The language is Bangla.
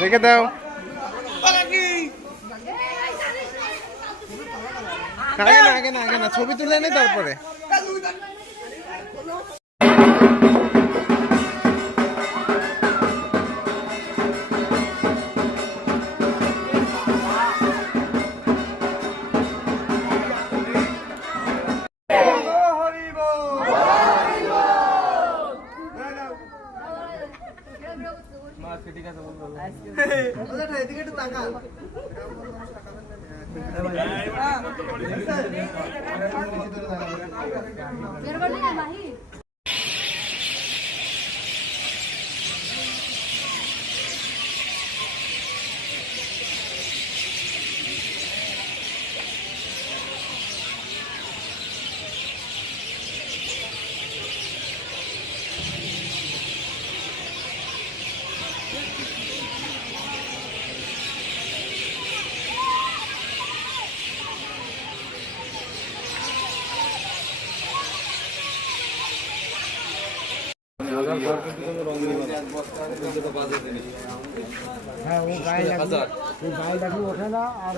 রেখে দাও। আগে না ছবি তুলে নে তারপরে। এদিকে একটু তাকা। হ্যাঁ ও গায়ে লাগবে ওঠে না আর